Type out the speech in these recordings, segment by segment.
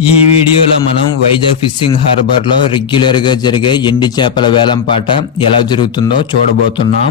ఈ వీడియోలో మనం వైజాగ్ ఫిషింగ్ హార్బర్లో రెగ్యులర్గా జరిగే ఎండి చేపల వేలం పాట ఎలా జరుగుతుందో చూడబోతున్నాం.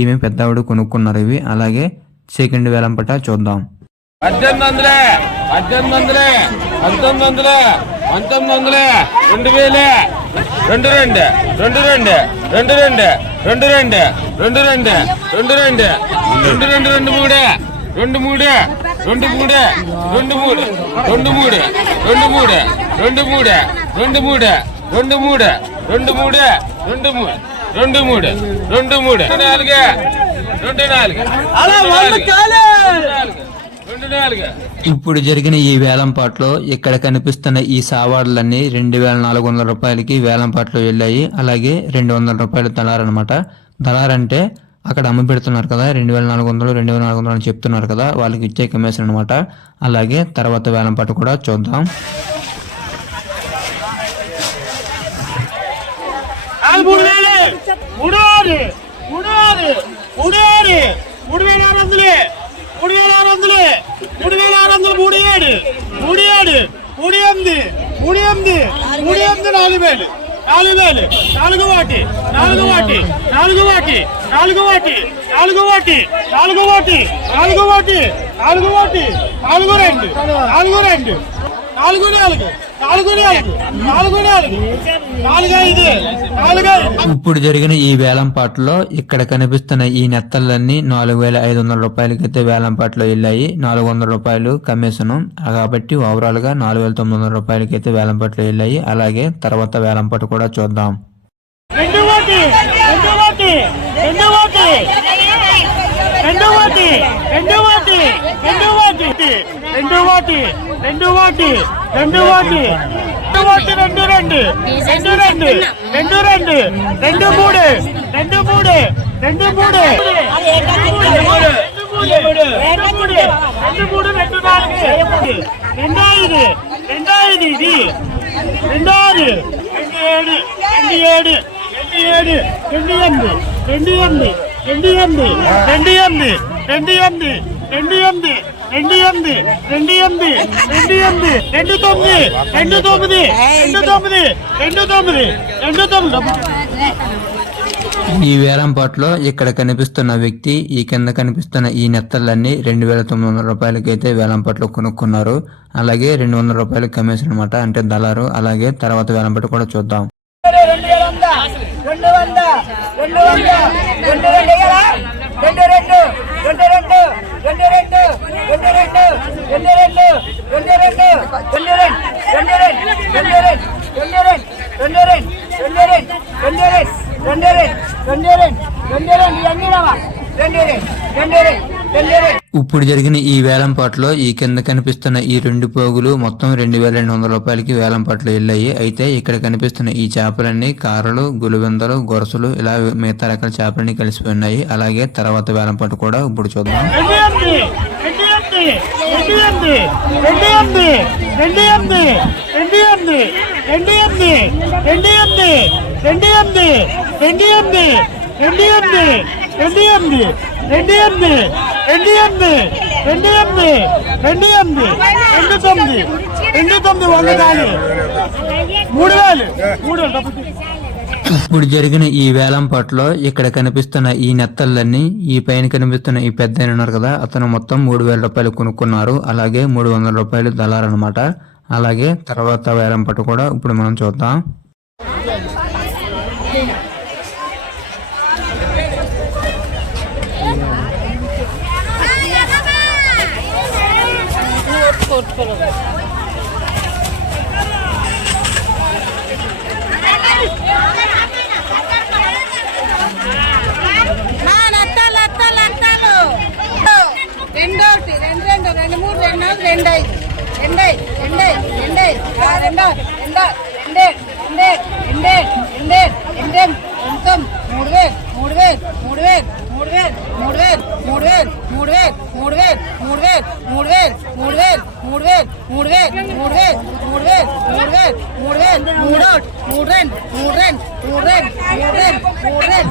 ఈమె పెద్దవాడు కొనుక్కున్నారు ఇవి. అలాగే సెకండ్ వేలంపట చూద్దాం. పద్దెనిమిది వందలే పద్దెనిమిది వందలే పంతొమ్మిది వందలే పంతొమ్మిది వందలే రెండు వేలే రెండు రెండు రెండు రెండు రెండు రెండు రెండు రెండు రెండు రెండు రెండు రెండు రెండు రెండు రెండు మూడే రెండు మూడే రెండు మూడే రెండు మూడు రెండు మూడు రెండు మూడు రెండు మూడే రెండు మూడే రెండు మూడు రెండు మూడే రెండు మూడు. రెండు మూడు రెండు మూడు. నాలుగే రెండు నాలుగు. ఇప్పుడు జరిగిన ఈ వేలం పాటలో ఇక్కడ కనిపిస్తున్న ఈ సావాడ్లన్నీ రెండు వేల నాలుగు వందల రూపాయలకి వేలం పాటలో వెళ్ళాయి. అలాగే రెండు వందల రూపాయలు దళారనమాట. దళారంటే అక్కడ అమ్మి పెడుతున్నారు కదా రెండు వేల నాలుగు వందలు రెండు వేల నాలుగు వందలు అని చెప్తున్నారు కదా వాళ్ళకి ఇచ్చే కమిషన్ అనమాట. అలాగే తర్వాత వేలం పాట కూడా చూద్దాం. మూడు వేలు మూడు ఆరు మూడు ఆరు మూడు వేల ఆరు వందలు మూడు వేల ఆరు వందలు మూడు వేల ఆరు వందలు మూడు ఏడు మూడు ఏడు మూడు ఎనిమిది మూడు ఎనిమిది మూడు ఎనిమిది నాలుగు వేలు నాలుగు వేలు నాలుగు వాటి నాలుగు వాటి నాలుగు వాటి నాలుగు వాటి నాలుగు వాటి నాలుగు వాటి నాలుగు వాటి నాలుగు వాటి నాలుగు రెండు నాలుగు రెండు. నాలుగు నాలుగు నాలుగు నాలుగు నాలుగు నాలుగు ఇప్పుడు జరిగిన ఈ వేలం పాటలో ఇక్కడ కనిపిస్తున్న ఈ నెత్తలన్నీ నాలుగు వేల ఐదు వందల రూపాయలకైతే వేలం పాటలో వెళ్ళాయి. నాలుగు వందల రూపాయలు కమిషన్. కాబట్టి ఓవరాల్గా నాలుగు వేల తొమ్మిది వందల రూపాయలకైతే వేలం పాటలో వెళ్ళాయి. అలాగే తర్వాత వేలం పాట కూడా చూద్దాం. రెండు ఒకటి రెండు ఒకటి రెండు ఒకటి రెండు ఒకటి రెండు ఒకటి రెండు ఒకటి రెండు ఒకటి రెండు ఒకటి రెండు ఒకటి రెండు ఒకటి రెండు రెండు రెండు రెండు రెండు రెండు రెండు మూడు రెండు మూడు రెండు మూడు రెండు మూడు రెండు మూడు రెండు నాలుగు రెండు ఐదు రెండు ఐదు ఇది రెండు ఆరు రెండు ఏడు రెండు ఏడు రెండు ఏడు రెండు ఎనిమిది రెండు ఎనిమిది రెండు ఎనిమిది రెండు ఎనిమిది రెండు ఎనిమిది రెండు ఎనిమిది రెండు ఎనిమిది రెండు ఎనిమిది రెండు ఎనిమిది రెండు తొమ్మిది రెండు తొమ్మిది రెండు తొమ్మిది రెండు తొమ్మిది రెండు తొమ్మిది ఈ వేలం పాటలో ఇక్కడ కనిపిస్తున్న వ్యక్తి ఈ కింద కనిపిస్తున్న ఈ నెత్తలన్నీ రెండు వేల తొమ్మిది వందల రూపాయలకైతే వేలం పాటలో కొనుక్కున్నారు అలాగే రెండు వందల రూపాయలు కమిషన్ అనమాట అంటే దళారు అలాగే తర్వాత వేలం పాట కూడా చూద్దాం రెండు రెండు రెండు రెండు రెండు రెండు రెండు ఇప్పుడు జరిగిన ఈ వేలం పాటలో ఈ కింద కనిపిస్తున్న ఈ రెండు పోగులు మొత్తం రెండు వేల రెండు వందల రూపాయలకి వేలం పాటలు వెళ్ళాయి. అయితే ఇక్కడ కనిపిస్తున్న ఈ చేపలన్నీ కారలు గులివెందలు గొరసలు ఇలా మిగతా రకాల చేపలన్నీ కలిసిపోయి ఉన్నాయి. అలాగే తర్వాత వేలం పాట కూడా ఇప్పుడు చూద్దాం. రెండు ఎనిమిది రెండు ఎనిమిది రెండు ఎనిమిది రెండు ఎనిమిది రెండు ఎనిమిది రెండు ఎనిమిది రెండు ఎనిమిది రెండు ఎనిమిది రెండు ఎనిమిది రెండు ఎనిమిది రెండు ఎనిమిది రెండు ఎనిమిది రెండు ఎనిమిది రెండు ఎనిమిది రెండు ఎనిమిది రెండు తొమ్మిది రెండు తొమ్మిది వంద కాదు మూడు వేలు మూడు వేలు డబ్బులు తీ. ఇప్పుడు జరిగిన ఈ వేలం పాటలో ఇక్కడ కనిపిస్తున్న ఈ నెత్తళ్ళన్నీ ఈ పైన కనిపిస్తున్న ఈ పెద్ద ఉన్నారు కదా అతను మొత్తం మూడు వేల రూపాయలు కొనుక్కున్నారు. అలాగే మూడు వందల రూపాయలు దళారనమాట అలాగే తర్వాత వేలం పాట కూడా ఇప్పుడు మనం చూద్దాం.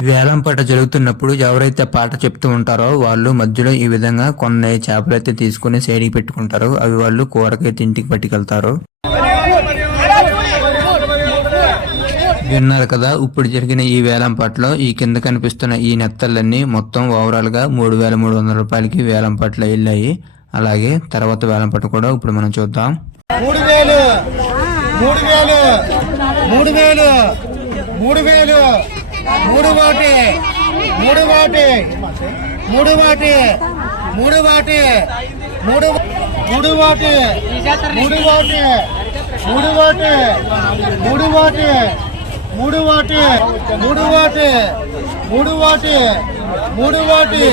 వేలంపాట జరుగుతున్నప్పుడు ఎవరైతే పాట చెప్తూ ఉంటారో వాళ్ళు మధ్యలో ఈ విధంగా కొన్ని చేపలు అయితే తీసుకుని సైడ్కి పెట్టుకుంటారు. అవి వాళ్ళు కూరకైతే ఇంటికి పట్టుకెళ్తారు. విన్నారు కదా ఇప్పుడు జరిగిన ఈ వేలం పాటలో ఈ కింద కనిపిస్తున్న ఈ నెత్తలన్నీ మొత్తం ఓవరాల్గా మూడు వేల మూడు వందల రూపాయలకి వేలంపాటలో వెళ్ళాయి. అలాగే తర్వాత వేలంపాట కూడా ఇప్పుడు మనం చూద్దాం. మూడు వేలు మూడు వేలు మూడు వేలు మూడు వేలు. మూడు ఒకటి మూడు ఒకటి మూడు ఒకటి మూడు ఒకటి మూడు మూడు ఒకటి మూడు ఒకటి మూడు ఒకటి మూడు ఒకటి మూడు ఒకటి మూడు ఒకటి మూడు ఒకటి మూడు ఒకటి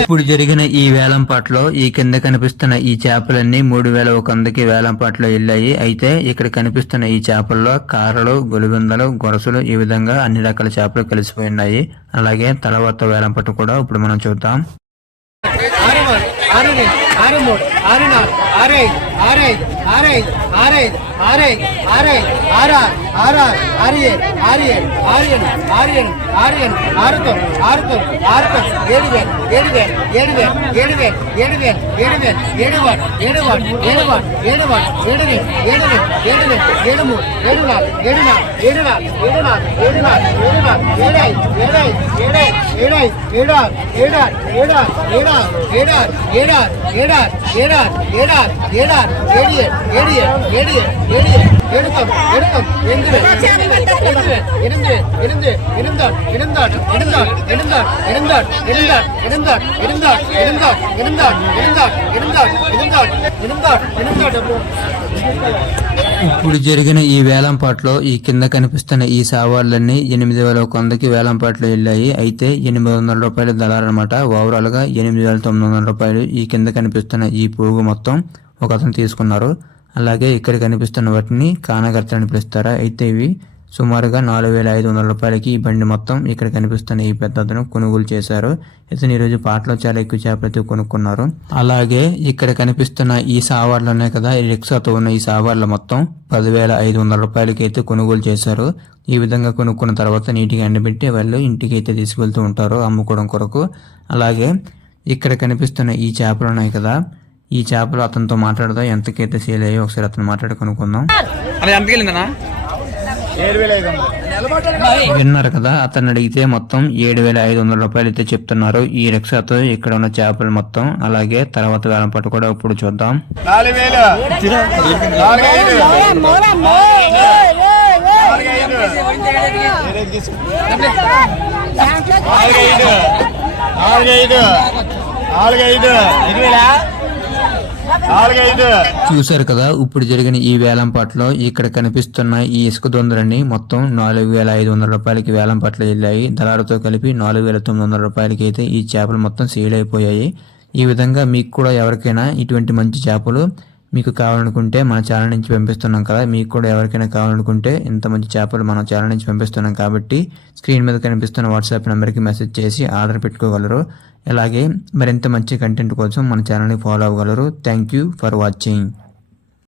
ఇప్పుడు జరిగిన ఈ వేలం పాటలో ఈ కింద కనిపిస్తున్న ఈ చేపలన్నీ మూడు వేల ఒక వందకి వేలం పాటలో వెళ్ళాయి. అయితే ఇక్కడ కనిపిస్తున్న ఈ చేపల్లో కారలు గొలుబిందలు గొరసలు ఈ విధంగా అన్ని రకాల చేపలు కలిసిపోయి ఉన్నాయి. అలాగే తర్వాత వేలం పాట కూడా ఇప్పుడు మనం చూద్దాం. ఆరు ఆరు వేలు ఆరు మూడు ఆరు నాలుగు ఆరు ఐదు ఆరు ఐదు ఆరు ఐదు ఆరు ఐదు ఆరు ఐదు ఆరు ఐదు ఆరు ఆరు ఆరు ఆరు ఏడు ఆరు ఏడు ఆరు ఏడు ఆరు ఏడు ఆరు ఏడు ఆరు తొమ్మిది ఆరు తొమ్మిది ఆరు ఏడు వేలు ఏడు వేలు ఏడు వేలు ఏడు వేలు ఏడు వేలు ఏడు వేలు ఏడు వాడు ఏడు వాడు ఏడు వాడు ఏడు వాడు ఏడు వేలు ఏడు వేలు ఏడు వేలు ఏడు మూడు ఏడు నాలుగు ఏడు నాలుగు ఏడు నాలుగు ఏడు నాలుగు ఏడు నాలుగు ఏడు నాలుగు ఏడు ఐదు ఏడు ఐదు ఏడు ఐదు ఏడు ఐదు ఏడు ఆరు ఏడు ఆరు ఏడు ఆరు ఏడు ఆరు ఏడు ఆరు ఏడు ఆరు ఏడు ఆరు ఏడు ఆరు ఏడు ఆరు ఏడు ఆరు ఏడు ఏడు ఏడు ఏడు ఏడు ఏడు ఏడు ఏడు ఇప్పుడు జరిగిన ఈ వేలంపాట్లో ఈ కింద కనిపిస్తున్న ఈ సావాళ్ళన్నీ ఎనిమిది వేల ఒక వందకి వేలం వెళ్ళాయి. అయితే ఎనిమిది వందల రూపాయలు దళారనమాట ఓవరాల్గా ఎనిమిది వేల తొమ్మిది వందల రూపాయలు ఈ కింద కనిపిస్తున్న ఈ పోగు మొత్తం ఒక అతను తీసుకున్నారు. అలాగే ఇక్కడ కనిపిస్తున్న వాటిని కానగర్తలు అని పిలుస్తారా? అయితే ఇవి సుమారుగా నాలుగు వేల ఐదు వందల రూపాయలకి ఈ బండి మొత్తం ఇక్కడ కనిపిస్తున్న ఈ పెద్ద అతను కొనుగోలు చేశారు. ఇతను ఈరోజు పాటలో చాలా ఎక్కువ చేపలు అయితే కొనుక్కున్నారు. అలాగే ఇక్కడ కనిపిస్తున్న ఈ సావార్లు ఉన్నాయి కదా ఈ రిక్షాతో ఉన్న ఈ సావార్లు మొత్తం పదివేల ఐదు వందల రూపాయలకి అయితే కొనుగోలు చేశారు. ఈ విధంగా కొనుక్కున్న తర్వాత నీటిగా ఎండబెట్టి వాళ్ళు ఇంటికి అయితే తీసుకెళ్తూ ఉంటారు అమ్ముకోవడం కొరకు. అలాగే ఇక్కడ కనిపిస్తున్న ఈ చేపలు ఉన్నాయి కదా ఈ చేపలు అతనితో మాట్లాడదా ఎంతకైతే సేల్ అయ్యో ఒకసారి అతను మాట్లాడి కనుక్కుందాం విన్నారు కదా అతను అడిగితే మొత్తం ఏడు వేల ఐదు వందల రూపాయలు అయితే చెప్తున్నారు ఈ రిక్షాతో ఇక్కడ ఉన్న చేపలు మొత్తం అలాగే తర్వాత వేలం పాటు కూడా ఇప్పుడు చూద్దాం నాలుగు వేలు నాలుగు ఐదు నాలుగు ఐదు నాలుగు ఐదు నాలుగు ఐదు నాలుగు ఐదు చూశారు కదా ఇప్పుడు జరిగిన ఈ వేలం పాటలో ఇక్కడ కనిపిస్తున్న ఈ ఇసుక దొందరని మొత్తం నాలుగు వేల ఐదు వందల రూపాయలకి వేలం పాటలు వెళ్ళాయి. దళారుతో కలిపి నాలుగు వేల తొమ్మిది వందల రూపాయలకి అయితే ఈ చేపలు మొత్తం సేల్ అయిపోయాయి. ఈ విధంగా మీకు కూడా ఎవరికైనా ఇటువంటి మంచి చేపలు మీకు కావాలనుకుంటే మన ఛానల్ నుంచి పంపిస్తున్నాం కదా. మీకు కూడా ఎవరికైనా కావాలనుకుంటే ఇంత మంచి చేపలు మన ఛానల్ నుంచి పంపిస్తున్నాం కాబట్టి స్క్రీన్ మీద కనిపిస్తున్న వాట్సాప్ నెంబర్కి మెసేజ్ చేసి ఆర్డర్ పెట్టుకోగలరు. అలాగే మరింత మంచి కంటెంట్ కోసం మన ఛానల్ని follow అవ్వగలరు. Thank you for watching